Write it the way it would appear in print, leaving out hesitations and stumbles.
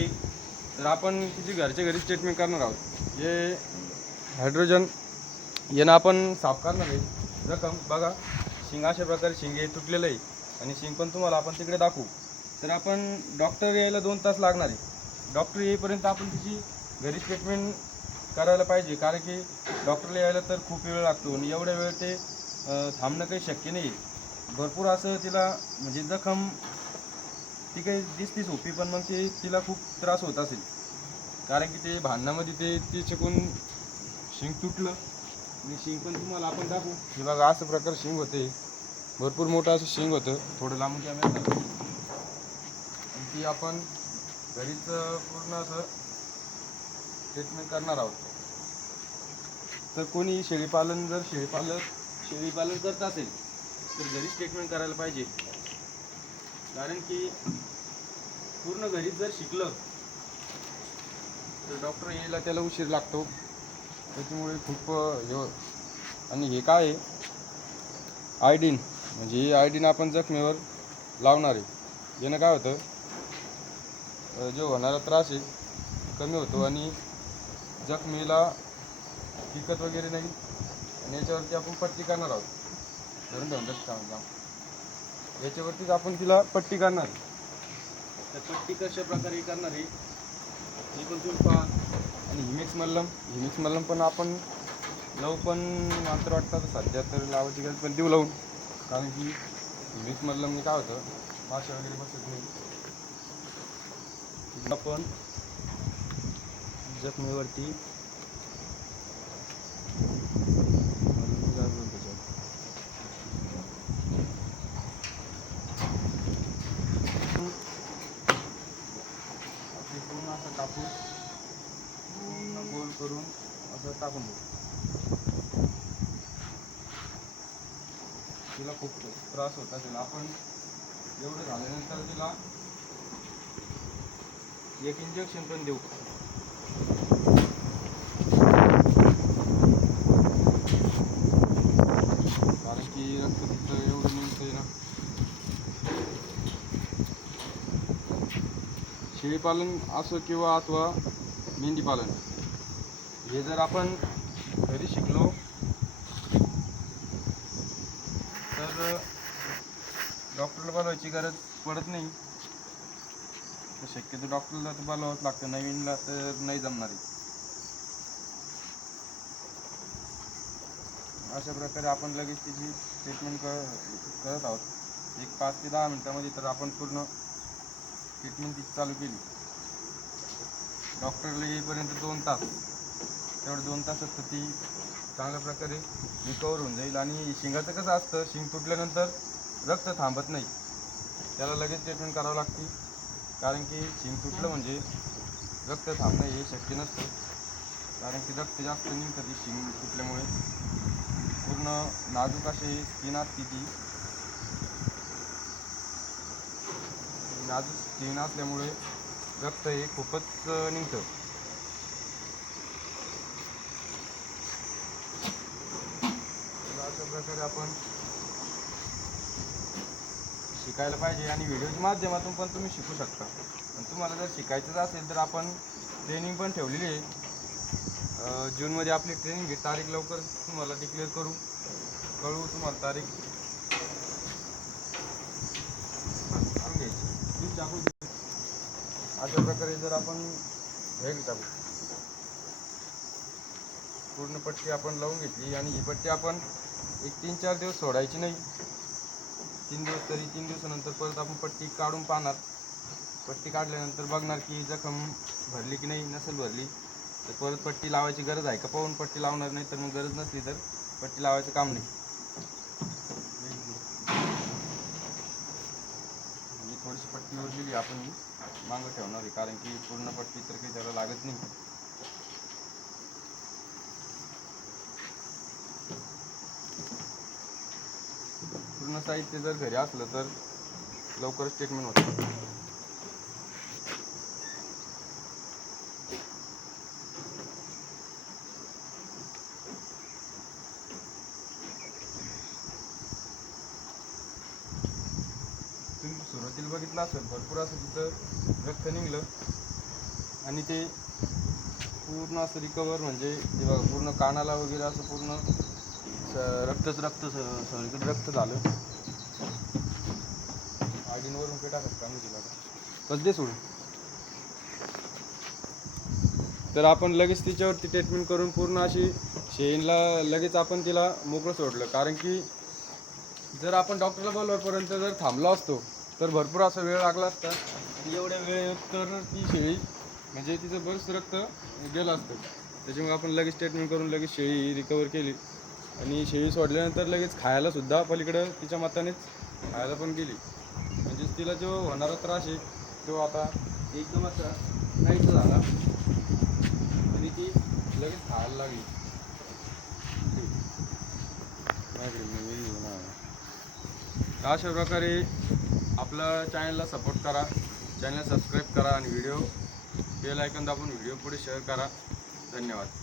आहे तर आपण तिची घरच्या घरीच ट्रीटमेंट करणार आहोत. हे हायड्रोजन यानं आपण साफ करणार आहे जखम. बघा शिंग अशा प्रकारे शिंग हे तुटलेलं आहे आणि शिंग पण तुम्हाला आपण तिकडे दाखवू. तर आपण डॉक्टर यायला 2 तास लागणार आहे. डॉक्टर येईपर्यंत आपण तिची घरीच ट्रीटमेंट करायला पाहिजे, कारण की डॉक्टरला यायला तर खूप वेळ लागतो आणि एवढ्या वेळ ते थांबणं काही शक्य नाही. भरपूर असं तिला म्हणजे जखम ती काही दिसती सोपी, पण मग ते तिला खूप त्रास होत असेल, कारण की ते भांडणामध्ये ते तिच्याकडून शिंग तुटलं आणि शिंग पण तुम्हाला आपण दाखवू. हे बघा असं प्रकार शिंग होते, भरपूर मोठं असं शिंग होतं. थोडं लांबून कॅमेरा आणि ती आपण घरीच पूर्ण असं ट्रीटमेंट करणार आहोत. तर कोणी शेळी पालन करत असेल तर घरीच ट्रीटमेंट करायला पाहिजे, कारण की पूर्ण घरीच जर शिकलं तर डॉक्टर यायला त्याला उशीर लागतो. त्याच्यामुळे खूप आणि हे काय आहे आयोडीन, म्हणजे हे आयोडीन आपण जखमेवर लावणार आहे. यानं काय होतं जो होणारा त्रास आहे कमी होतो आणि जखमेला पिकत वगैरे नाही. आणि याच्यावरती आपण पट्टी करणार आहोत. धरून सांगा याच्यावरतीच आपण तिला पट्टी करणार आहे. तर पट्टी कशा प्रकारे करणार आहे हे पण तुम्ही पहा. आणि हिमिक्स मल्लम पण आपण लावू, पण मात्र वाटतं सध्या तर लावायची गरज पण देऊ लावून, कारण की हिमिक्स मल्लमने काय होतं माशा वगैरे बसत नाही. आपण जखमेवरती पूर्ण असं कापून पूर्ण गोल करून असं टाकून देऊ. तिला खूप त्रास होत असेल, आपण एवढं झाल्यानंतर तिला एक इंजेक्शन पण देऊ, कारण की रक्त तिचं एवढं निघतंय ना. शेळीपालन असो किंवा अथवा मेंढीपालन, हे जर आपण घरी शिकलो तर डॉक्टरला बोलवायची गरज पडत नाही. तर शक्यतो डॉक्टरला तर बोलवावंच लागतं, नवीनला तर नाही जमणार आहे. अशा प्रकारे आपण लगेच तिची ट्रीटमेंट करत आहोत. एक 5 ते 10 मिनटामध्ये तर आपण पूर्ण ट्रीटमेंट तिची चालू केली. डॉक्टरला येईपर्यंत 2 तास, तेवढं 2 तासात तर ती चांगल्या प्रकारे रिकवर होऊन जाईल. आणि शिंगाचं कसं असतं, शिंग तुटल्यानंतर रक्त थांबत नाही, त्याला लगेच ट्रीटमेंट करावं लागते, कारण की शिंग तुटलं म्हणजे रक्त थांबणं हे शक्य नसतं, कारण की रक्त जास्त निघतं ती शिंग तुटल्यामुळे. पूर्ण नाजूक असे स्किन असते ती, नाजूक स्किन असल्यामुळे रक्त हे खूपच निघतं. अशा प्रकारे आपण शिकायला पाहिजे आणि व्हिडिओच्या माध्यमातून पण तुम्ही शिकू शकता. आणि तुम्हाला जर शिकायचंच असेल तर आपण ट्रेनिंग पण ठेवलेली आहे. जूनमध्ये आपली ट्रेनिंग तारीख लवकर तुम्हाला डिक्लेअर कळवू तुम्हाला तारीख. अशा प्रकारे जर आपण हे टाकू, पूर्ण पट्टी आपण लावून घेतली आणि ही पट्टी आपण एक 3-4 दिवस सोडायची नाही. 3 दिवस, तरी 3 दिवसानंतर परत आपण पट्टी काढून पाहणार. पट्टी काढल्यानंतर बघणार की जखम भरली की नाही. नसेल भरली तर परत पट्टी लावायची गरज आहे का पाहून पट्टी लावणार, नाही तर मग गरज नसली तर पट्टी लावायचं काम नाही. म्हणजे थोडीशी पट्टी उरलेली आपण मागं ठेवणार आहे, कारण की पूर्ण पट्टी तर काही त्याला लागत नाही. पूर्ण साहित्य जर घरी असलं तर लवकरच ट्रीटमेंट होतं. तुम्ही सुरुवातीला बघितलं असेल भरपूर असं तिथं रक्त निघलं, आणि ते पूर्ण असं रिकवर म्हणजे ते बघा पूर्ण कानाला वगैरे असं पूर्ण रक्त सगळीकडे रक्त झालं. आगींवरून पे टाकत का मी तिला बस दे सोडून. तर आपण लगेच तिच्यावरती ट्रीटमेंट करून पूर्ण अशी शेळीला लगेच आपण तिला मोकळं सोडलं. कारण की जर आपण डॉक्टरला बोलवपर्यंत जर थांबलो असतो तर भरपूर असा वेळ लागला असता. एवढ्या वेळेत तर ती शेळी म्हणजे तिचं बरंच रक्त गेलं असतं. त्याच्यामुळे आपण लगेच ट्रीटमेंट करून लगेच शेळी रिकवर केली. आणि शेळी सोडल्यानंतर लगेच खायलासुद्धा पलीकडं तिच्या मतानेच खायला पण गेली. म्हणजेच तिला जो होणारा त्रास आहे तो आता एकदम असा नाहीसा झाला आणि ती लगेच खायला लागली. अशा प्रकारे आपल्या चॅनलला सपोर्ट करा, चॅनल सबस्क्राईब करा आणि बेल आयकॉन दाबून व्हिडिओ पुढे शेअर करा. धन्यवाद.